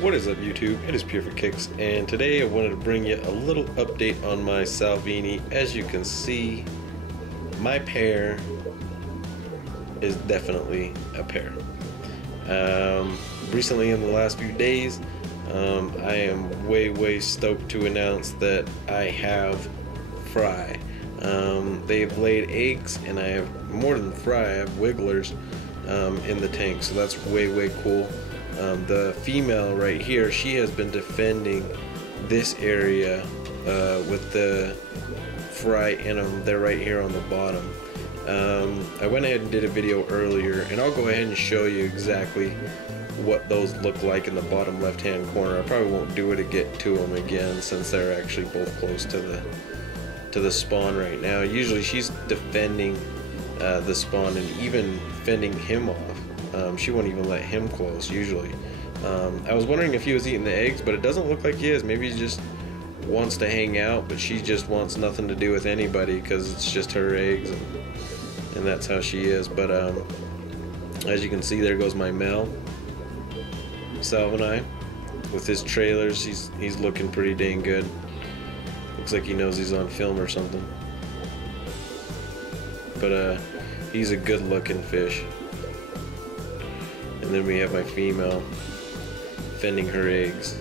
What is up, YouTube? It is Pure for Kicks, and today I wanted to bring you a little update on my Salvini. As you can see, my pair is definitely a pair. Recently, in the last few days, I am way stoked to announce that I have fry. They've laid eggs, and I have more than fry. I have wigglers in the tank, so that's way cool. The female right here, she has been defending this area with the fry in them. They're right here on the bottom. I went ahead and did a video earlier, and I'll go ahead and show you exactly what those look like in the bottom left hand corner. I probably won't do it to get to them again, since they're actually both close to the spawn right now. Usually she's defending the spawn and even fending him off. She won't even let him close usually. I was wondering if he was eating the eggs, but it doesn't look like he is. Maybe he just wants to hang out, but she just wants nothing to do with anybody because it's just her eggs, and that's how she is. But as you can see, there goes my male Salvini with his trailers. He's looking pretty dang good. Looks like he knows he's on film or something. But he's a good looking fish. And then we have my female fending her eggs.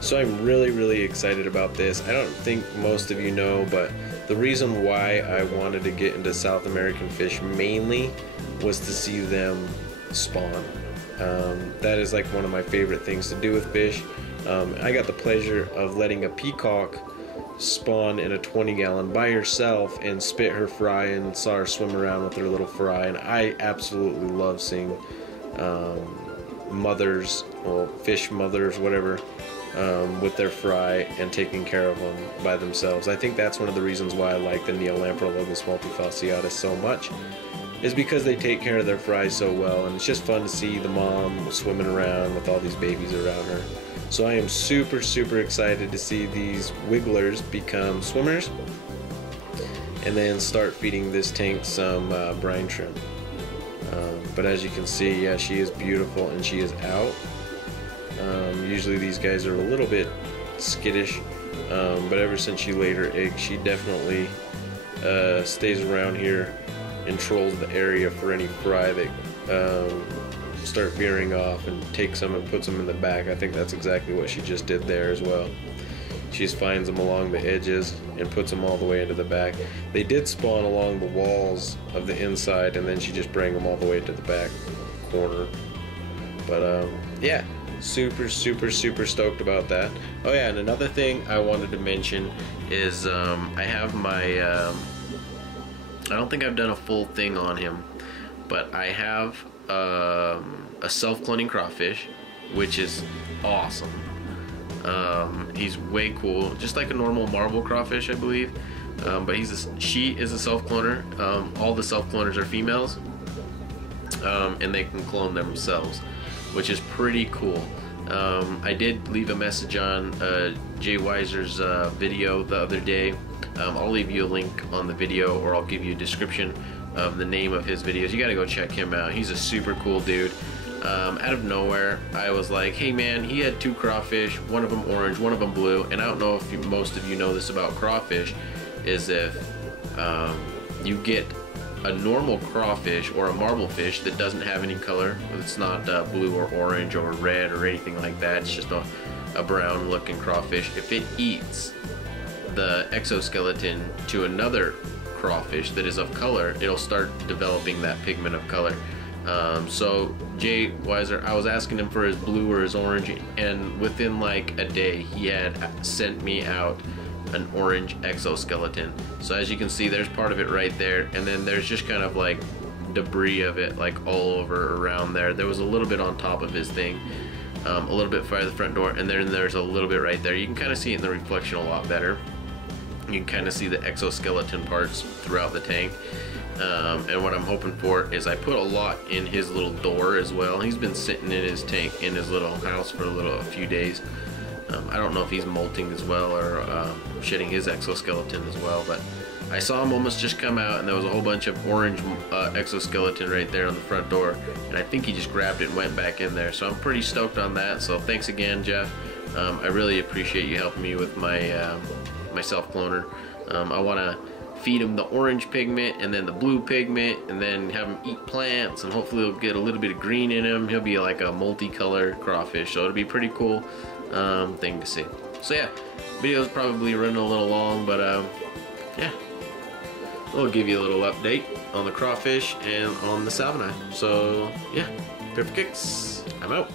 So I'm really excited about this. I don't think most of you know, but the reason why I wanted to get into South American fish mainly was to see them spawn. That is like one of my favorite things to do with fish. I got the pleasure of letting a peacock spawn in a 20-gallon by herself and spit her fry, and saw her swim around with her little fry. And I absolutely love seeing mothers, or fish mothers, whatever, with their fry and taking care of them by themselves. I think that's one of the reasons why I like the Neolamprologus multifasciatus so much, is because they take care of their fry so well, and it's just fun to see the mom swimming around with all these babies around her. So I am super excited to see these wigglers become swimmers, and then start feeding this tank some brine shrimp. But as you can see, yeah, she is beautiful and she is out. Usually these guys are a little bit skittish, but ever since she laid her egg, she definitely stays around here and trolls the area for any fry that start veering off, and takes them and puts them in the back. I think that's exactly what she just did there as well. She just finds them along the edges and puts them all the way into the back. They did spawn along the walls of the inside, and then she just bring them all the way to the back corner. But yeah, super stoked about that. Oh yeah, and another thing I wanted to mention is I have my I don't think I've done a full thing on him, but I have a self-cloning crawfish, which is awesome. He's way cool, just like a normal marble crawfish, I believe, but she is a self-cloner. All the self-cloners are females, and they can clone themselves, which is pretty cool. I did leave a message on Jay Weiser's video the other day. I'll leave you a link on the video, or I'll give you a description of the name of his videos. You gotta go check him out. He's a super cool dude. Out of nowhere, I was like, hey man, he had 2 crawfish, one of them orange, one of them blue. And I don't know if most of you know this about crawfish, is if you get a normal crawfish or a marble fish that doesn't have any color, it's not blue or orange or red or anything like that, it's just a brown looking crawfish. If it eats the exoskeleton to another crawfish that is of color, it'll start developing that pigment of color. So Jay Weiser, I was asking him for his blue or his orange, and within like a day he had sent me out an orange exoskeleton. So as you can see, there's part of it right there, and then there's just kind of like debris of it like all over around there. There was a little bit on top of his thing, a little bit by the front door, and then there's a little bit right there. You can kind of see it in the reflection a lot better. You can kind of see the exoskeleton parts throughout the tank. And what I'm hoping for is I put a lot in his little door as well. He's been sitting in his tank in his little house for a few days. I don't know if he's molting as well, or shedding his exoskeleton as well, but I saw him almost just come out, and there was a whole bunch of orange exoskeleton right there on the front door, and I think he just grabbed it and went back in there. So I'm pretty stoked on that. So thanks again, Jeff. I really appreciate you helping me with my my self-cloner. I want to feed him the orange pigment and then the blue pigment, and then have him eat plants, and hopefully he'll get a little bit of green in him. He'll be like a multicolored crawfish, so it'll be a pretty cool thing to see. So yeah, video's probably running a little long, but yeah, we'll give you a little update on the crawfish and on the Salvini. So yeah, Pepper Kicks, I'm out.